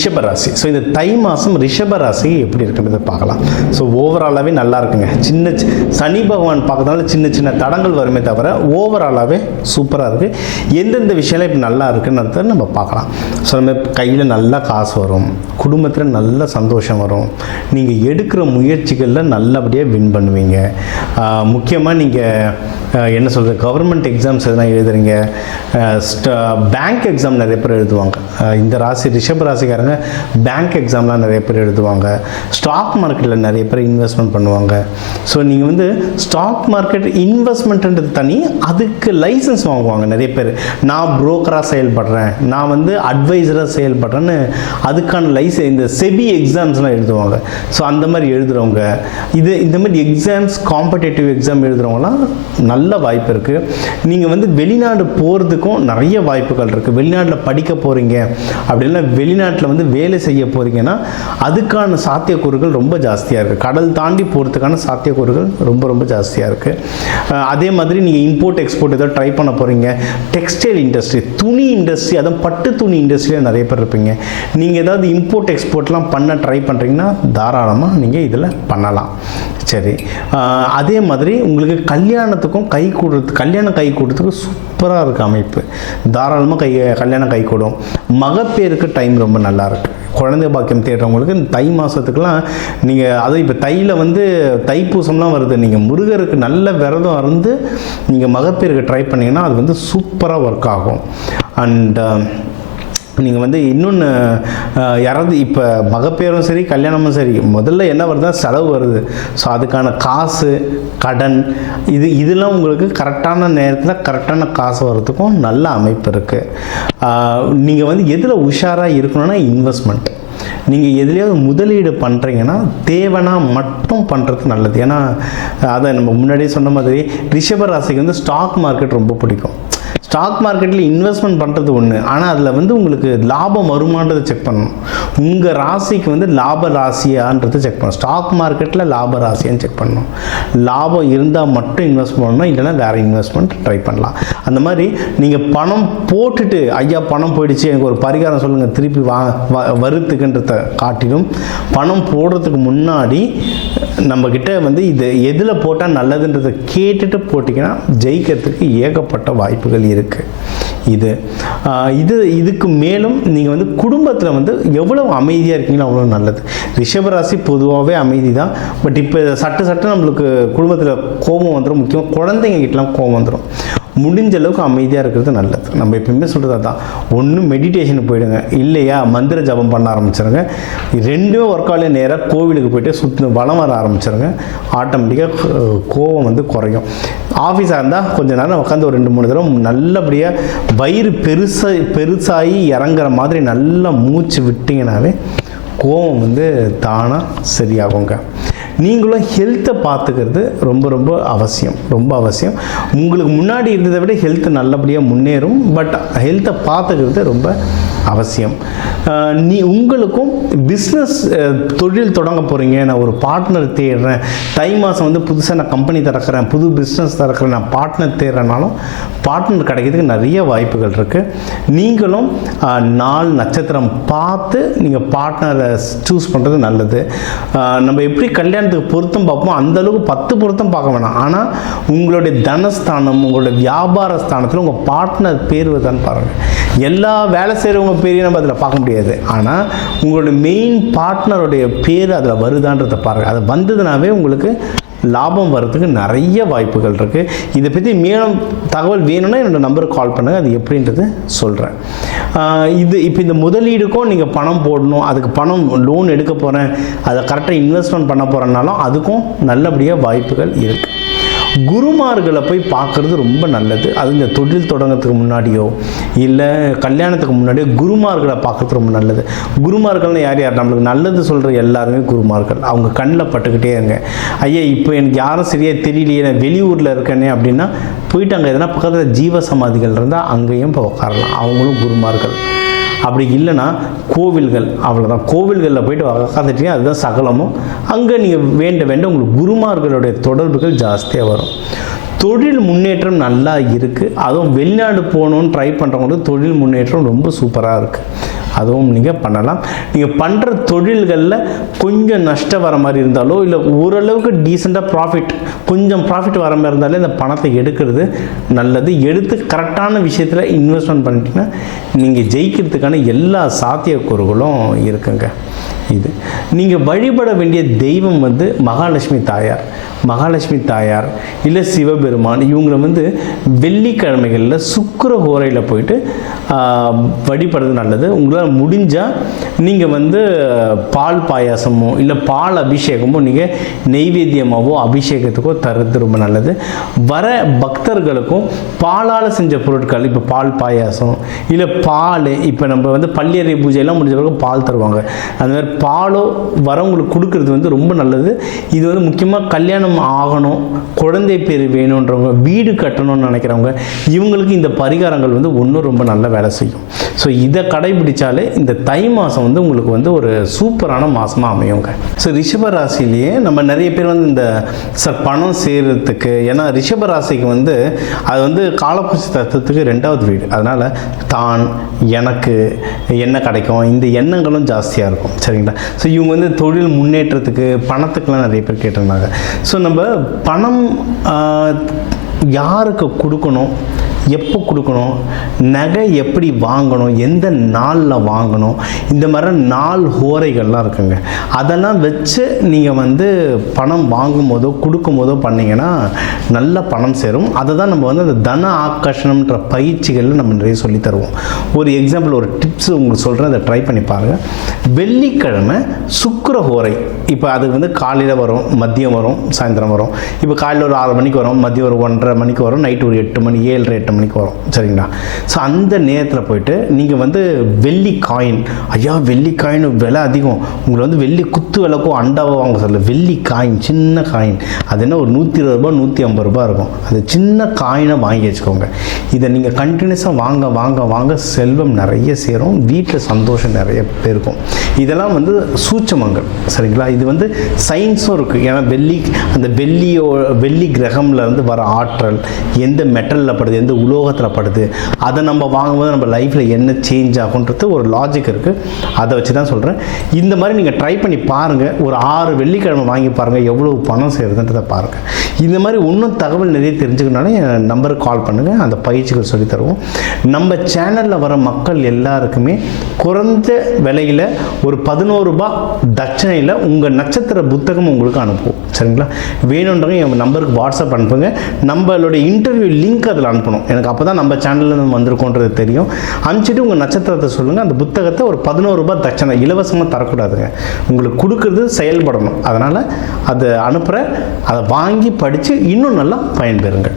ரிஷபராசி. ஸோ இந்த தை மாதம் ரிஷபராசி எப்படி இருக்குன்றதை பார்க்கலாம். ஸோ ஓவராலாகவே நல்லா இருக்குங்க. சனி பகவான் பார்க்கறதுனால சின்ன சின்ன தடங்கள் வருமே தவிர ஓவராலாகவே சூப்பராக இருக்குது. எந்தெந்த விஷயம்லாம் இப்போ நல்லா இருக்குன்றத நம்ம பார்க்கலாம். ஸோ நம்ம கையில் நல்லா காசு வரும், குடும்பத்தில் நல்ல சந்தோஷம் வரும், நீங்கள் எடுக்கிற முயற்சிகளில் நல்லபடியாக வின் பண்ணுவீங்க. முக்கியமாக நீங்கள் என்ன சொல்கிறது, கவர்மெண்ட் எக்ஸாம்ஸ் எதனா எழுதுறீங்க, பேங்க் எக்ஸாம் நிறைய பேர் எழுதுவாங்க. இந்த ராசி ரிஷப ராசிக்காரங்க பேங்க் எக்ஸாம்லாம் நிறைய பேர் எழுதுவாங்க. ஸ்டாக் மார்க்கெட்டில் நிறைய பேர் இன்வெஸ்ட்மெண்ட் பண்ணுவாங்க. ஸோ நீங்கள் வந்து ஸ்டாக் மார்க்கெட் இன்வெஸ்ட்மெண்ட்டுன்றது தனி, அதுக்கு லைசன்ஸ் வாங்குவாங்க நிறைய பேர். நான் புரோக்கராக செயல்படுறேன், நான் வந்து அட்வைசராக செயல்படுறேன்னு அதுக்கான இந்த செபி எக்ஸாம்ஸ்லாம் எழுதுவாங்க. ஸோ அந்த மாதிரி எழுதுகிறவங்க, இந்த மாதிரி எக்ஸாம்ஸ், காம்படேட்டிவ் எக்ஸாம் எழுதுகிறவங்களாம் நல்ல வாய்ப்பு இருக்குது. நீங்கள் வந்து வெளிநாடு போகிறதுக்கும் நிறைய வாய்ப்புகள் இருக்குது. வெளிநாட்டில் படிக்க போகிறீங்க அப்படின்னா, வெளிநாட்டில் வந்து வேலை செய்ய போகிறீங்கன்னா அதுக்கான சாத்தியக்கூறுகள் ரொம்ப ஜாஸ்தியாக இருக்குது. கடல் தாண்டி போகிறதுக்கான சாத்தியக்கூறுகள் ரொம்ப ரொம்ப ஜாஸ்தியாக இருக்குது. அதே மாதிரி நீங்கள் இம்போர்ட் எக்ஸ்போர்ட் ஏதோ ட்ரை பண்ண போகிறீங்க, டெக்ஸ்டைல் இண்டஸ்ட்ரி, துணி இண்டஸ்ட்ரி, அதுவும் பட்டு துணி இண்டஸ்ட்ரியில் நிறைய பேர் இருப்பீங்க. நீங்கள் ஏதாவது இம்போர்ட் எக்ஸ்போர்ட்லாம் பண்ண ட்ரை பண்ணுறீங்கன்னா தாராளமாக நீங்கள் இதில் பண்ணலாம். சரி, அதே மாதிரி உங்களுக்கு கல்யாணத்துக்கும் கல்யாணம் கை கூடுறதுக்கு சூப்பராக இருக்குது அமைப்பு. தாராளமாக கல்யாணம் கை கூடும். மகப்பேருக்கு டைம் ரொம்ப நல்லா இருக்குது. குழந்தை பாக்கியம் தேடுறவங்களுக்கு தை மாதத்துக்கெலாம் நீங்கள் அதுவும் இப்போ தையில் வந்து தைப்பூசம்லாம் வருது, நீங்கள் முருகருக்கு நல்ல விரதம் இருந்து நீங்கள் மகப்பேருக்கு ட்ரை பண்ணிங்கன்னா அது வந்து சூப்பராக ஒர்க் ஆகும். அண்ட் நீங்கள் வந்து இன்னொன்று யாராவது இப்போ மகப்பேரும் சரி கல்யாணமும் சரி, முதல்ல என்ன வருதுன்னா செலவு வருது. ஸோ அதுக்கான காசு, கடன், இதெல்லாம் உங்களுக்கு கரெக்டான நேரத்தில் கரெக்டான காசு வர்றதுக்கும் நல்ல அமைப்பு இருக்குது. நீங்கள் வந்து எதில் உஷாராக இருக்கணும்னா இன்வெஸ்ட்மெண்ட். நீங்கள் எதுலேயாவது முதலீடு பண்ணுறீங்கன்னா தேவைன்னா மட்டும் பண்ணுறது நல்லது. ஏன்னா அதை நம்ம முன்னாடியே சொன்ன மாதிரி ரிஷப ராசிக்கு வந்து ஸ்டாக் மார்க்கெட் ரொம்ப பிடிக்கும். ஸ்டாக் மார்க்கெட்டில் இன்வெஸ்ட்மெண்ட் பண்ணுறது ஒன்று, ஆனால் அதில் வந்து உங்களுக்கு லாபம் வருமானதை செக் பண்ணணும். உங்கள் ராசிக்கு வந்து லாப ராசியான்றதை செக் பண்ணணும். ஸ்டாக் மார்க்கெட்டில் லாப ராசியான்னு செக் பண்ணணும். லாபம் இருந்தால் மட்டும் இன்வெஸ்ட் பண்ணணும், இல்லைன்னா வேறு இன்வெஸ்ட்மெண்ட் ட்ரை பண்ணலாம். அந்த மாதிரி நீங்கள் பணம் போட்டுட்டு ஐயா பணம் போயிடுச்சு எனக்கு ஒரு பரிகாரம் சொல்லுங்கள் திருப்பி வருத்துக்குன்றத காட்டிலும், பணம் போடுறதுக்கு முன்னாடி நம்மக்கிட்ட வந்து இது எதில் போட்டால் நல்லதுன்றதை கேட்டுட்டு போட்டிங்கன்னா ஜெயிக்கிறதுக்கு ஏகப்பட்ட வாய்ப்புகள் இருக்குது. இதுக்கு மேலும் நீங்கள் வந்து குடும்பத்தில் வந்து எவ்வளவு அமைதியாக இருக்கீங்களோ அவ்வளோ நல்லது. ரிஷபராசி பொதுவாகவே அமைதி தான். பட் இப்போ சட்டு நம்மளுக்கு குடும்பத்தில் கோபம் வந்துடும். முக்கியமாக குழந்தைங்க கிட்டலாம் கோபம் வந்துடும். முடிஞ்ச அளவுக்கு அமைதியாக இருக்கிறது நல்லது. நம்ம எப்பயுமே சொல்கிறது தான், ஒன்று மெடிடேஷனுக்கு போயிடுங்க, இல்லையா மந்திர ஜபம் பண்ண ஆரம்பிச்சிருங்க. ரெண்டுமே ஒர்க் ஆகலையே நேராக கோவிலுக்கு போய்ட்டு வலம் வர ஆரம்பிச்சிருங்க. ஆட்டோமேட்டிக்காக கோபம் வந்து குறையும். ஆஃபீஸாக இருந்தால் கொஞ்சம் நேரம் உட்காந்து ஒரு 2-3 தடவை நல்லபடியாக வயிறு பெருசாகி இறங்குற மாதிரி நல்லா மூச்சு விட்டிங்கனாவே கோபம் வந்து தானாக சரியாகுங்க. நீங்களும் ஹெல்த்தை பார்த்துக்கிறது ரொம்ப ரொம்ப அவசியம், ரொம்ப அவசியம். உங்களுக்கு முன்னாடி இருந்ததை விட ஹெல்த் நல்லபடியாக முன்னேறும். பட் ஹெல்த்தை பார்த்துக்கிறது ரொம்ப அவசியம். உங்களுக்கும் பிஸ்னஸ் தொழில் தொடங்க போகிறீங்க, நான் ஒரு பார்ட்னர் தேடுறேன், தை மாதம் வந்து புதுசாக நான் கம்பெனி திறக்கிறேன், புது பிஸ்னஸ் திறக்கிறேன், நான் பார்ட்னர் தேடுறேனாலும் பார்ட்னர் கிடைக்கிறதுக்கு நிறைய வாய்ப்புகள் இருக்குது. நீங்களும் நாள் நட்சத்திரம் பார்த்து நீங்கள் பார்ட்னரை சூஸ் பண்ணுறது நல்லது. நம்ம எப்படி கல்யாணத்துக்கு பொருத்தம் பார்ப்போம் அந்தளவுக்கு 10 பொருத்தம் பார்க்க வேணாம். ஆனால் உங்களுடைய தனஸ்தானம், உங்களுடைய வியாபார ஸ்தானத்தில் உங்கள் பார்ட்னர் பேர் வருதான்னு பாருங்கள். எல்லா வேலை செய்கிறவங்க பேரையும் நம்ம அதில் பார்க்க முடியாது, ஆனால் உங்களுடைய மெயின் பார்ட்னருடைய பேர் அதில் வருதான்றதை பாருங்கள். அது வந்ததுனாவே உங்களுக்கு லாபம் வர்றதுக்கு நிறைய வாய்ப்புகள் இருக்குது. இதை பற்றி மேலும் தகவல் வேணும்னா என்னோடய நம்பருக்கு கால் பண்ணுங்கள், அது எப்படின்றது சொல்கிறேன். இப்போ இந்த முதலீடுக்கும் நீங்கள் பணம் போடணும், அதுக்கு பணம் லோன் எடுக்க போகிறேன், அதை கரெக்டாக இன்வெஸ்ட்மெண்ட் பண்ண போகிறேன்னாலும் அதுக்கும் நல்லபடியாக வாய்ப்புகள் இருக்குது. குருமார்களை போய் பார்க்குறது ரொம்ப நல்லது. அது இந்த தொழில் தொடங்கிறதுக்கு முன்னாடியோ இல்லை கல்யாணத்துக்கு முன்னாடியோ குருமார்களை பார்க்குறது ரொம்ப நல்லது. குருமார்கள்னு யார் நம்மளுக்கு நல்லது சொல்கிற எல்லாருமே குருமார்கள். அவங்க கண்ணில் பட்டுக்கிட்டே இருங்க. ஐயா இப்போ எனக்கு யாரும் சரியாக தெரியலையே, நான் வெளியூரில் இருக்கேனே அப்படின்னா போயிட்டு அங்கே எதனா பக்கத்தில் ஜீவ சமாதிகள் இருந்தால் அங்கேயும் இப்போ உட்காரலாம், அவங்களும் குருமார்கள். அப்படி இல்லைன்னா கோவில்கள், அவ்வளோதான். கோவில்களில் போய்ட்டு உட்காந்துட்டீங்க, அதுதான் சகலமும். அங்கே நீங்கள் வேண்ட உங்களுக்கு குருமார்களுடைய தொடர்புகள் ஜாஸ்தியாக வரும். தொழில் முன்னேற்றம் நல்லா இருக்குது. அதுவும் வெளிநாடு போகணுன்னு ட்ரை பண்ணுறவங்களுக்கு தொழில் முன்னேற்றம் ரொம்ப சூப்பராக இருக்குது. அதுவும் நீங்கள் பண்ணலாம். நீங்கள் பண்ணுற தொழில்களில் கொஞ்சம் நஷ்டம் வர மாதிரி இருந்தாலோ இல்லை ஓரளவுக்கு டீசெண்டாக கொஞ்சம் ப்ராஃபிட் வர மாதிரி இருந்தாலே இந்த பணத்தை எடுக்கிறது நல்லது. எடுத்து கரெக்டான விஷயத்தில் இன்வெஸ்ட்மெண்ட் பண்ணிட்டீங்கன்னா நீங்கள் ஜெயிக்கிறதுக்கான எல்லா சாத்தியக்கூறுகளும் இருக்குங்க. இது நீங்கள் வழிபட வேண்டிய தெய்வம் வந்து மகாலட்சுமி தாயார் இல்லை சிவபெருமான். இவங்களை வந்து வெள்ளிக்கிழமைகளில் சுக்கிர ஹோரையில் போயிட்டு வழிபடுறது நல்லது. உங்களால் முடிஞ்சால் நீங்கள் வந்து பால் பாயாசமோ இல்லை பால் அபிஷேகமோ நீங்கள் நெய்வேத்தியமாகவோ அபிஷேகத்துக்கோ தருது ரொம்ப நல்லது. வர பக்தர்களுக்கும் பாலால் செஞ்ச பொருட்கள், இப்போ பால் பாயாசம் இல்லை பால், இப்போ நம்ம வந்து பள்ளியறை பூஜையெல்லாம் முடிஞ்சவங்க பால் தருவாங்க. அந்த மாதிரி பாலோ வரவங்களுக்கு கொடுக்கறது வந்து ரொம்ப நல்லது. இது வந்து முக்கியமாக கல்யாணம் ஆகணும், குழந்தை பேர் வேணுன்றவங்க, வீடு கட்டணும்னு நினைக்கிறவங்க, இவங்களுக்கு இந்த பரிகாரங்கள் வந்து ஒன்றும் ரொம்ப நல்ல வேலை செய்யும். ஸோ இதை கடைபிடிச்சாலே இந்த தை மாதம் வந்து உங்களுக்கு வந்து ஒரு சூப்பரான மாதமாக அமையுங்க. ஸோ ரிஷபராசிலேயே நம்ம நிறைய பேர் வந்து இந்த பணம் சேர்கிறதுக்கு, ஏன்னா ரிஷபராசிக்கு வந்து அது வந்து காலப்புருஷ தத்துவத்துக்கு 2வது வீடு. அதனால் தான் எனக்கு என்ன கிடைக்கும் இந்த எண்ணங்களும் ஜாஸ்தியாக இருக்கும். சரிங்களா? ஸோ இவங்க வந்து தொழில் முன்னேற்றத்துக்கு பணத்துக்கெலாம் நிறைய பேர் கேட்டிருந்தாங்க. ஸோ நம்ம பணம் யாருக்கு கொடுக்கணும், எப்போ கொடுக்கணும், நகை எப்படி வாங்கணும், எந்த நாளில் வாங்கணும், இந்த மாதிரி நாள் ஹோரைகள்லாம் இருக்குங்க. அதெல்லாம் வச்சு நீங்கள் வந்து பணம் வாங்கும் போதோ கொடுக்கும் போதோ பண்ணிங்கன்னா நல்ல பணம் சேரும். அதை தான் நம்ம வந்து அந்த தன ஆக்கர்ஷணம்ன்ற பயிற்சிகளில் நம்ம நிறைய சொல்லி தருவோம். ஒரு எக்ஸாம்பிள், ஒரு டிப்ஸ் உங்களுக்கு சொல்கிறேன், அதை ட்ரை பண்ணி பாருங்கள். வெள்ளிக்கிழமை சுக்கிர ஹோரை, இப்போ அது வந்து காலையில் வரும், மதியம் வரும், சாயந்தரம் வரும். இப்போ காலையில் ஒரு 6 மணிக்கு வரும், மதியம் ஒரு 1:30 மணிக்கு வரும், நைட்டு ஒரு 8 மணி 7:30 மணிக்கு வரும். சரிங்களா? ஸோ அந்த நேரத்தில் போயிட்டு நீங்கள் வந்து வெள்ளி காயின், ஐயா வெள்ளி காயின் விலை அதிகம், உங்களை வந்து வெள்ளி குத்து விளக்கோ அண்டாவோ வாங்க சொல்ல, வெள்ளி காயின், சின்ன காயின், அது என்ன ஒரு 120 ரூபா 150 ரூபா இருக்கும். அது சின்ன காயினை வாங்கி வச்சுக்கோங்க. இதை நீங்கள் கண்டினியூஸாக வாங்க வாங்க வாங்க செல்வம் நிறைய சேரும், வீட்டில் சந்தோஷம் நிறைய பேருக்கும். இதெல்லாம் வந்து சூட்சமங்கள். சரிங்களா? இது வந்து சயின்ஸும் இருக்குது. ஏன்னா அந்த வெள்ளி கிரகம்லேருந்து வர ஆற்றல் எந்த மெட்டலில் படுது, எந்த உலோகத்தில் படுது, அதை நம்ம வாங்கும்போது நம்ம லைஃப்பில் என்ன சேஞ்ச் ஆகுன்றது ஒரு லாஜிக் இருக்குது. அதை வச்சு தான் சொல்கிறேன். இந்த மாதிரி நீங்கள் ட்ரை பண்ணி பாருங்கள். ஒரு 6 வெள்ளிக்கிழமை வாங்கி பாருங்கள், எவ்வளோ பணம் சேருதுன்றதை பாருங்கள். இந்த மாதிரி இன்னும் தகவல் நிறைய தெரிஞ்சுக்கணும்னாலும் என் நம்பருக்கு கால் பண்ணுங்கள், அந்த பயிற்சிகள் சொல்லி தருவோம். நம்ம சேனலில் வர மக்கள் எல்லாருக்குமே குறைஞ்ச விலையில் ஒரு 11 ரூபாய் தட்சணையில் உங்கள் நட்சத்திர புத்தகம் உங்களுக்கு அனுப்புவோம். சரிங்களா? வேணுன்றவங்க என் நம்பருக்கு வாட்ஸ்அப் அனுப்புங்க. நம்மளுடைய இன்டர்வியூ லிங்க் அதில் அனுப்பணும். எனக்கு அப்போ தான் நம்ம சேனலில் வந்திருக்கோன்றது தெரியும். அனுப்பிச்சிட்டு உங்கள் நட்சத்திரத்தை சொல்லுங்கள். அந்த புத்தகத்தை ஒரு 11 ரூபாய் தட்சணை இலவசமாக தரக்கூடாதுங்க, உங்களுக்கு கொடுக்குறது செயல்படணும். அதனால் அதை அனுப்புகிற, அதை வாங்கி படித்து இன்னும் நல்லா பயன்பெறுங்க.